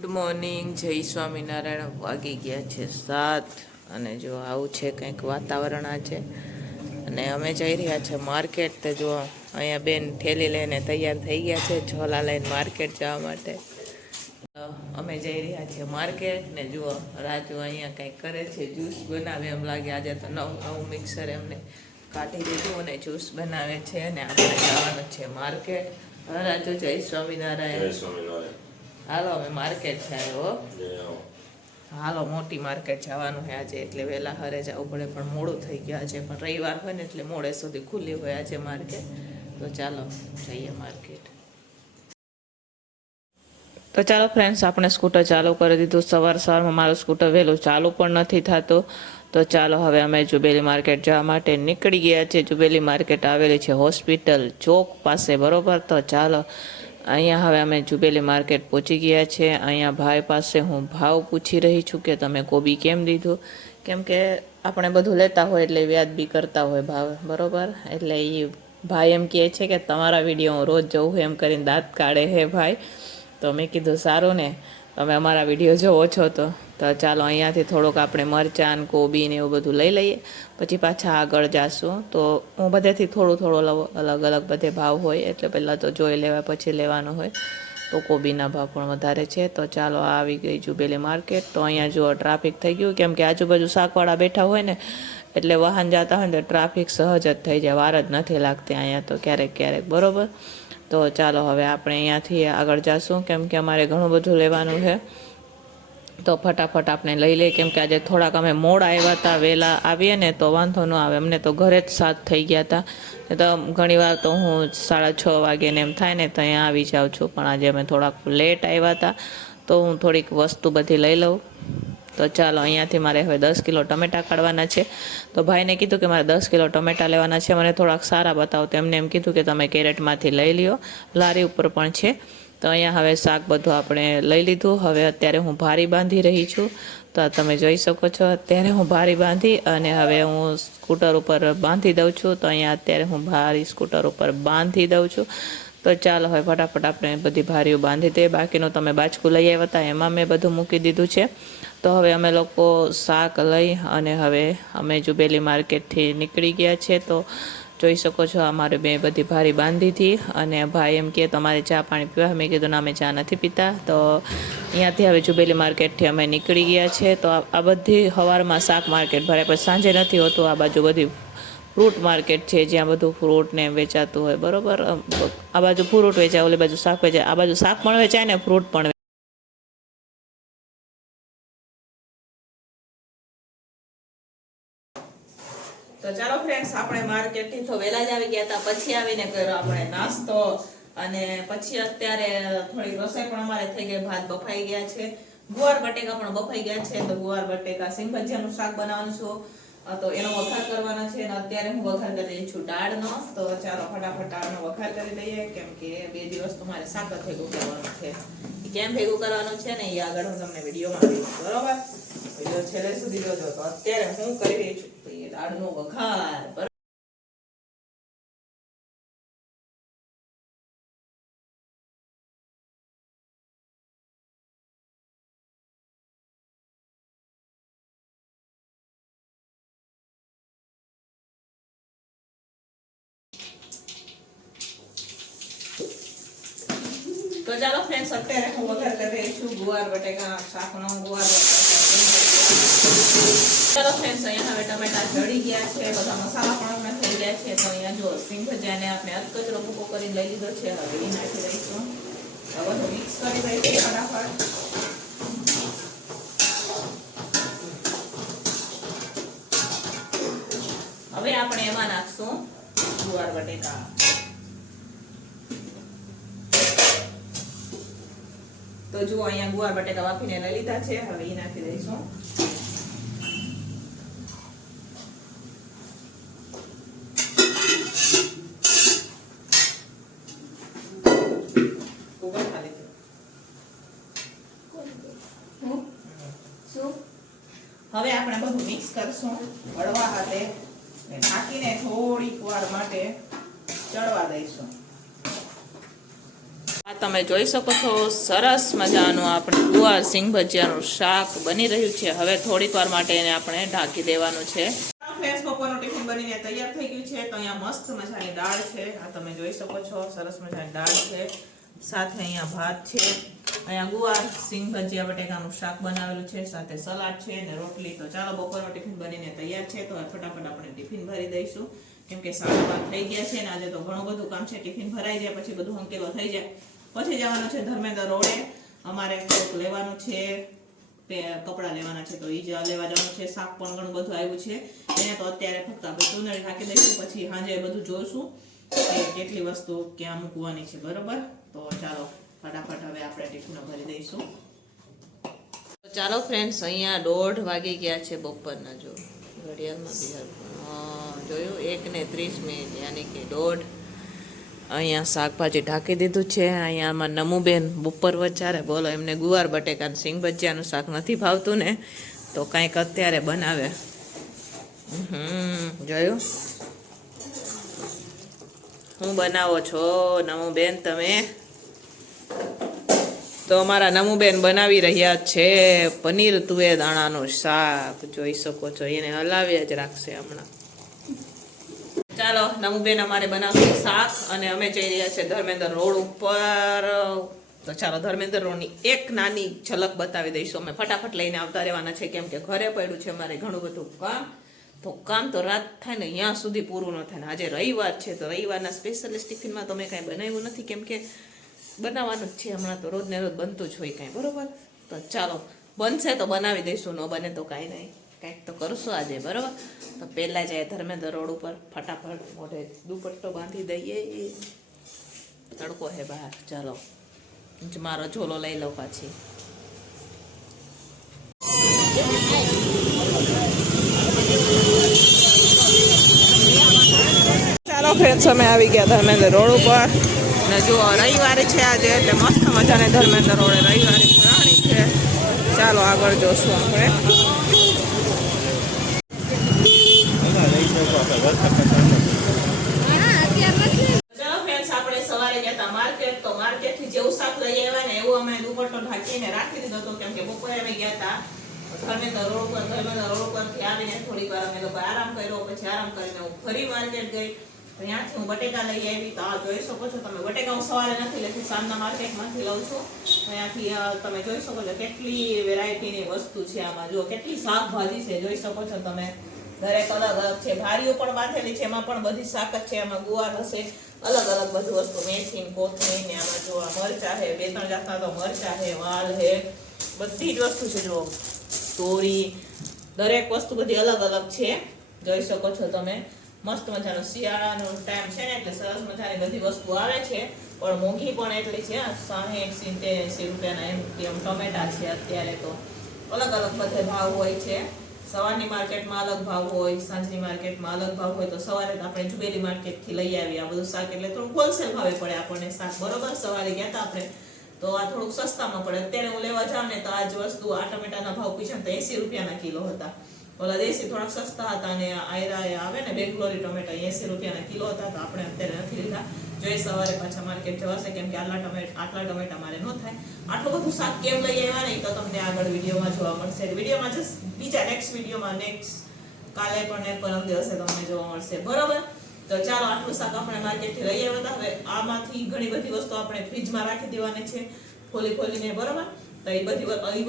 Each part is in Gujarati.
ગુડ મોર્નિંગ, જય સ્વામિનારાયણ. વાગી ગયા છે 7 અને જો આવું છે કંઈક વાતાવરણ આજે. અને અમે જઈ રહ્યા છે માર્કેટ. તો જો અહીંયા બેન થેલી લઈને તૈયાર થઈ ગયા છે ઝોલા લઈને માર્કેટ જવા માટે. અમે જઈ રહ્યા છીએ માર્કેટ ને જુઓ રાજુ અહીંયા કંઈક કરે છે, જ્યુસ બનાવે એમ લાગે. આજે તો નવું મિક્સર એમને કાઢી દીધું અને જ્યુસ બનાવે છે. અને આપણે જવાનું છે માર્કેટ. રાજુ જય સ્વામિનારાયણ. જય સ્વામિનારાયણ. હાલો અમે માર્કેટ છે આવ્યો. હાલો મોટી માર્કેટ જવાનું છે આજે, એટલે વહેલા હરે જવું પડે પણ મોડું થઈ ગયા છે. પણ રવિવાર હોય ને એટલે મોડે સુધી ખુલ્લી હોય આજે માર્કેટ. તો ચાલો જઈએ માર્કેટ. તો ચાલો ફ્રેન્ડ્સ, આપણે સ્કૂટર ચાલુ કરી દીધું. સવારમાં મારું સ્કૂટર વહેલું ચાલુ પણ નથી થતું. તો ચાલો હવે અમે જુબેલી માર્કેટ જવા માટે નીકળી ગયા છે. જુબેલી માર્કેટ આવેલી છે હોસ્પિટલ ચોક પાસે, બરોબર. તો ચાલો અહીંયા હવે અમે જુબેલી માર્કેટ પહોંચી ગયા છે. અહીંયા ભાઈ પાસે હું ભાવ પૂછી રહી છું કે તમે કોબી કેમ દીધું, કેમ કે આપણે બધું લેતા હોય એટલે વ્યાજબી કરતા હોય ભાવ, બરોબર. એટલે એ ભાઈ એમ કહે છે કે તમારા વિડીયો હું રોજ જોઉં એમ કરીને દાંત કાઢે હે ભાઈ. તો મેં કીધું સારું ને, તમે અમારા વિડીયો જોવો છો તો ચાલો અહીંયાથી થોડુંક આપણે મરચાં કોબી ને એવું બધું લઈ લઈએ, પછી પાછા આગળ જાશું. તો હું બધેથી થોડું અલગ અલગ બધે ભાવ હોય એટલે પહેલાં તો જોઈ લેવા પછી લેવાનું હોય. તો કોબીના ભાવ પણ વધારે છે. તો ચાલો આવી ગઈ જુબેલી માર્કેટ. તો અહીંયા જુઓ ટ્રાફિક થઈ ગયું, કેમ કે આજુબાજુ શાકવાળા બેઠા હોય ને એટલે વાહન જતા હોય ને ટ્રાફિક સહજ જ થઈ જાય, વાર જ નથી લાગતી અહીંયા તો ક્યારેક, બરોબર. તો ચાલો હવે આપણે અહીંયાથી આગળ જાશું, કેમ કે અમારે ઘણું બધું લેવાનું છે. તો ફટાફટ આપણે લઈ લઈએ, કેમ કે આજે થોડાક અમે મોડા આવ્યા હતા. વહેલા આવીએ ને તો વાંધો ન આવે, અમને તો ઘરે જ 7 થઈ ગયા હતા. તો ઘણીવાર તો હું 6:30 વાગે ને એમ થાય ને તો અહીંયા આવી જાઉં છું. પણ આજે અમે થોડાક લેટ આવ્યા હતા તો હું થોડીક વસ્તુ બધી લઈ લઉં. તો ચાલો અહીંયાથી મારે હવે 10 કિલો ટમેટાં કાઢવાના છે. તો ભાઈને કીધું કે મારે 10 કિલો ટમેટાં લેવાના છે, મને થોડાક સારા બતાવો. તો એમને એમ કીધું કે તમે કેરેટમાંથી લઈ લ્યો, લારી ઉપર પણ છે. તો અહીંયા હવે શાક બધું આપણે લઈ લીધું. હવે અત્યારે હું ભારી બાંધી રહી છું. તો તમે જોઈ શકો છો, અત્યારે હું ભારી બાંધી અને હવે હું સ્કૂટર ઉપર બાંધી દઉં છું. તો અહીંયા અત્યારે હું ભારી સ્કૂટર ઉપર બાંધી દઉં છું. તો ચાલો હવે ફટાફટ આપણે બધી ભારીઓ બાંધી દઈએ. બાકીનું તમે બાચકું લઈ આવ્યા હતા એમાં મેં બધું મૂકી દીધું છે. તો હવે અમે લોકો શાક લઈ અને હવે અમે જુબેલી માર્કેટથી નીકળી ગયા છે. તો જોઈ શકો છો અમારે મેં બધી ભારી બાંધી હતી. અને ભાઈ એમ કહે તમારે ચા પાણી પીવા, મેં કીધું ના અમે ચા નથી પીતા. તો અહીંયાથી હવે જુબેલી માર્કેટથી અમે નીકળી ગયા છે. તો આ બધી સવારમાં શાક માર્કેટ ભરાય, પછી સાંજે નથી હોતું. આ બાજુ બધી ફ્રૂટ માર્કેટ છે જ્યાં બધું ફ્રૂટ ને વેચાતું હોય, બરોબર. આ બાજુ ફ્રૂટ વેચાય, ઓલી બાજુ શાક વેચાય. આ બાજુ શાક પણ વેચાય ને ફ્રૂટ પણ. તો ચાલો ફ્રેન્ડ્સ, આપણે માર્કેટથી તો વહેલા જ આવી ગયા હતા. પછી આવીને કર્યો આપણે નાસ્તો અને પછી અત્યારે થોડી રસોઈ પણ અમારે થઈ ગઈ. ભાત બફાઈ ગયા છે, ગુવાર બટેકા પણ બફાઈ ગયા છે. તો ગુવાર બટેકા સિંગ ભજીયાનું શાક બનાવવાનું છું, તો એનો વઘાર કરવાનો છે. અને અત્યારે હું વઘાર કરી રહી છું દાળનો. તો ચાલો ફટાફટ દાળનો વઘાર કરી દઈએ, કેમ કે 2 દિવસ તો મારે શાક જ ભેગું કરવાનું છે. કેમ ભેગું કરવાનું છે ને એ આગળ હું તમને વિડીયોમાં આપીશ, બરોબર. વિડીયો છેલ્લે સુધી જોજો. તો અત્યારે હું કરી રહી છું દાળનો વઘાર. તો ચાલો ફ્રેન્ડ્સ, અત્યારે હું વઘાર કરી રહી છું ગુવાર બટેકા શાકનો. ગુવાર ચાલો ફ્રેન્ડ્સ, અહીંયા હવે ટમેટા ચડી ગયા છે, બધા મસાલા પણ અમે થઈ ગયા છે. તો અહીંયા જો સિંગ ભજીયાને આપણે અધકચરો ભૂકો કરીને લઈ લીધો છે. હવે એ નાખી દઈશું. હવે બધું મિક્સ કરી દઈશું ફટાફટ. હવે આપણે એમાં નાખશું ગુવાર બટેકા. તો જુઓ અહીંયા ગુવાર બટેકા વાપીને લઈ લીધા છે. હવે એ નાખી દઈશું. હવે આપણે બધું મિક્સ કરશું હળવા હાથે, ઢાંકીને થોડીક વાર માટે ચડવા દઈશું. 5 તમે જોઈ શકો છો સરસ મજાનું આપણે ગુવાર સિંગ ભજીયાનું શાક બની રહ્યું છે. હવે થોડીક વાર માટે એને આપણે ઢાંકી દેવાનું છે. ફ્રેન્ડ્સ, બપોરનું ટિફિન બનીને તૈયાર થઈ ગયું છે. તો અહીંયા મસ્ત મજાની દાળ છે, આ તમે જોઈ શકો છો સરસ મજાની દાળ છે. સાથે અહીંયા ભાત છે, અહીંયા ગુવાર સિંગ ભજીયા બટેકાનું શાક બનાવેલું છે, સાથે સલાડ છે અને રોટલી. તો ચાલો બપોરનું ટિફિન બનીને તૈયાર છે. તો ફટાફટ આપણે ટિફિન ભરી દઈશું, કેમ કે 12:30 થઈ ગયા છે ને આજે તો ઘણું બધું કામ છે. ટિફિન ભરાઈ જાય પછી બધું હંકેલો થઈ જાય, પછી જવાનું છે ધર્મેન્દ્ર રોડે. અમારે કોક લેવાનું છે, કપડાં લેવાના છે, તો એ જ લેવા જવાનું છે. શાક પણ ઘણું બધું આવ્યું છે એને તો અત્યારે ફક્ત આપણે ચૂંદડી નાખી દઈશું, પછી સાંજે બધું જોઈશું કે કેટલી વસ્તુ ક્યાં મૂકવાની છે. બરોબર, તો ચાલો ફટાફટ હવે આપણે ટિફિનો ભરી દઈશું. તો ચાલો ફ્રેન્ડ્સ, અહીંયા 1:30 વાગી ગયા છે બપોરના. જો ઘડિયાળમાં જોયું 1:30 યાની કે 1:30. અહીંયા શાકભાજી ઢાંકી દીધું છે. અહીંયામાં નમુબેન બપોર વચારે બોલો, એમને ગુવાર બટેકા સિંગ ભજીયાનું શાક નથી ભાવતું ને, તો કાંઈક અત્યારે બનાવે. જોયું હું બનાવો છો નમુબેન તમે? તો અમારા નમુબેન બનાવી રહ્યા છે પનીર તુવેર દાણાનું શાક. જોઈ શકો છો, એને હલાવ્યા જ રાખશે હમણાં. ચાલો, નમુબેન અમારે બનાવશે શાક અને અમે જઈ રહ્યા છીએ ધર્મેન્દ્ર રોડ ઉપર. તો ચાલો ધર્મેન્દ્ર રોડની એક નાની ઝલક બતાવી દઈશું. અમે ફટાફટ લઈને આવતા રહેવાના છે, કેમ કે ઘરે પડ્યું છે અમારે ઘણું બધું કામ. તો કામ તો રાત થાય ને ત્યાં સુધી પૂરું ન થાય ને. આજે રવિવાર છે, તો રવિવારના સ્પેશિયલિસ્ટ ટિફિનમાં તો મેં કાંઈ બનાવ્યું નથી, કેમ કે બનાવવાનું જ છે હમણાં. તો રોજ ને રોજ બનતું જ હોય કાંઈ. બરોબર, તો ચાલો બનશે તો બનાવી દઈશું, ન બને તો કાંઈ નહીં, કંઈક તો કરશું આજે. બરાબર, તો પહેલાં જાય ધર્મેન્દ્ર રોડ ઉપર, ફટાફટ મોઢે દુપટ્ટો બાંધી દઈએ. તડકો હે બહાર. ચાલો મારો ઝોલો લઈ લો પાછી. ચાલો ફ્રેન્ડ્સ, અમે આવી ગયા ધર્મેન્દ્ર રોડ ઉપર ને જો રવિવારે છે આજે, એટલે મસ્ત મજાને ધર્મેન્દ્ર રોડે રવિવારે ભરાણી છે. ચાલો આગળ જોશું આપણે. ચાલો ફ્રેન્ડ્સ, આપણે સવારે ગયા હતા માર્કેટ. તો માર્કેટથી જેવું શાક લઈ આવ્યા ને એવું અમે દુપટ્ટો ઢાંકીને રાખી દીધો હતો, કેમ કે બપોરે અમે ગયા હતા ધર્મેન્દ્ર રોડ પરથી આવીને થોડીક વાર અમે લોકો આરામ કર્યો. પછી આરામ કરીને હું ફરી માર્કેટ ગઈ. તો ત્યાંથી હું બટેકા લઈ આવી. તો આ જોઈ શકો છો તમે, બટેકા હું સવારે નથી લેતી, સાંજના માર્કેટમાંથી લઉં છું. ત્યાંથી તમે જોઈ શકો છો કેટલી વેરાયટીની વસ્તુ છે આમાં. જો કેટલી શાકભાજી છે, જોઈ શકો છો તમે. દરેક અલગ અલગ છે, ભારીઓ પણ બાંધેલી છે, એમાં પણ બધી શાક જ છે. એમાં ગુવાર હશે, અલગ અલગ બધી વસ્તુ, મેથી કોથમીર ને આમાં જો મરચા છે, 2-3 જાતના તો મરચા છે, વાલ છે, બધી જ વસ્તુ છે. જો તોરી, દરેક વસ્તુ બધી અલગ અલગ છે, જોઈ શકો છો તમે. મસ્ત મજાનો શિયાળાનો ટાઈમ છે ને, એટલે સરસ મજાની બધી વસ્તુ આવે છે, પણ મોંઘી પણ એટલી છે. 60-70-80 રૂપિયાના એમ ટમેટા છે. અત્યારે તો અલગ અલગ બધે ભાવ હોય છે. સવારની માર્કેટમાં અલગ ભાવ હોય, સાંજની માર્કેટમાં અલગ ભાવ હોય. તો સવારે આપણે જુબેલી માર્કેટથી લઈ આવીએ આ બધું શાક, એટલે થોડું હોલસેલ ભાવે પડે આપણને શાક. બરોબર, સવારે ગયા હતા આપણે તો આ થોડુંક સસ્તામાં પડે. અત્યારે હું લેવા જાઉં ને તો આ જ વસ્તુ, આ ટમેટાના ભાવ પૂછ્યા તો 80 રૂપિયાના કિલો હતા. ઓલા દેશી થોડાક સસ્તા હતા, અને આયરા આવે ને બેંગ્લોરી ટમેટા 80 રૂપિયાના કિલો હતા. તો આપણે અત્યારે નથી લીધા, જોઈએ સવારે પાછા માર્કેટ જવાશે, કેમ કે આટલા ટમેટા મારે ન થાય. આટલું બધું શાક કેમ લઈ આવ્યા નહીં તો તમને આગળ વિડીયોમાં જોવા મળશે. વિડીયોમાં જસ્ટ બીજા નેક્સ્ટ વિડીયોમાં કાલે પણ ને પરમ દિવસે તમને જોવા મળશે. બરોબર, તો ચાલો આટલું શાક આપણે માર્કેટથી લઈ આવ્યા હતા. હવે આમાંથી ઘણી બધી વસ્તુ આપણે ફ્રીજમાં રાખી દેવાની છે ખોલીને. બરોબર, તો એ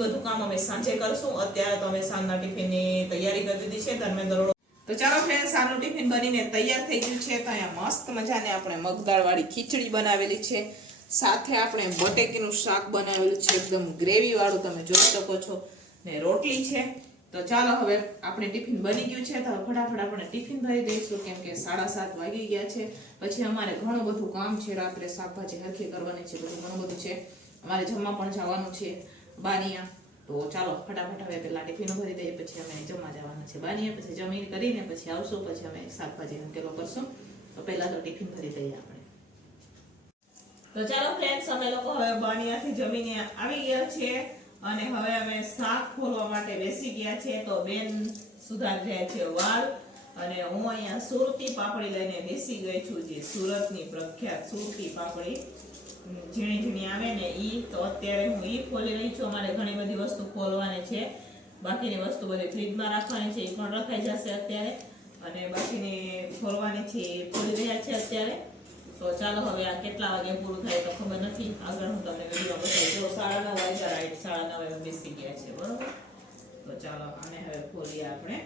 બધું કામ અમે સાંજે કરશું. અત્યારે તો અમે સાંજના ટિફિનની તૈયારી કરી દીધી છે ધર્મેન્દ્ર રોડ. તો ચાલો ફ્રેન્ડ, સાંજનું ટિફિન બનીને તૈયાર થઈ ગયું છે. તો અહીંયા મસ્ત મજાને આપણે મગદાળવાળી ખીચડી બનાવેલી છે, સાથે આપણે બટેકીનું શાક બનાવેલું છે, એકદમ ગ્રેવી વાળું, તમે જોઈ શકો છો, ને રોટલી છે. તો ચાલો હવે આપણે ટિફિન બની ગયું છે. તો ફટાફટ આપણે ટિફિન ભરી દઈશું, કેમ કે 7:30 વાગી ગયા છે. પછી અમારે ઘણું બધું કામ છે, રાત્રે શાકભાજી હરખી કરવાની છે, બધું ઘણું બધું છે. અમારે જમવા પણ જવાનું છે બાનિયા. તો ચાલો ફટાફટ હવે પહેલા ટિફિનો ભરી દઈએ, પછી અમે જમવા જવાના છે બાનિયા. પછી જમીન કરીને પછી આવશું, પછી અમે શાકભાજી હંકેલો કરશું. તો પહેલા તો ટિફિન ભરી દઈએ આપણે. તો ચાલો ફ્રેન્ડ્સ, અમે લોકો હવે બાનિયાથી જમીને આવી ગયા છીએ, અને હવે અમે શાક ખોલવા માટે બેસી ગયા છીએ. તો બેન સુધારી રહ્યા છે વાલ, અને હું અહીંયા સુરતી પાપડી લઈને બેસી ગઈ છું, જે સુરતની પ્રખ્યાત સુરતી પાપડી. ઝીણી ઝીણી આવે ને ઈ તો અત્યારે હું ઈ ખોલી રહી છું. અમારે ઘણી બધી વસ્તુ ખોલવાની છે, બાકીની વસ્તુ બધી ફ્રીજમાં રાખવાની છે, એ પણ રખાઈ જશે અત્યારે, અને બાકીની ખોલવાની છે એ ખોલી રહ્યા છે અત્યારે. તો ચાલો હવે આ કેટલા વાગે પૂરું થાય તો ખબર નથી, આગળ હું તમને વિડીયો બતાવી. જો 9:30 વાગ્યા, રાઈટ 9:30 બેસી ગયા છે, બરોબર. તો ચાલો આને હવે ખોલીએ આપણે.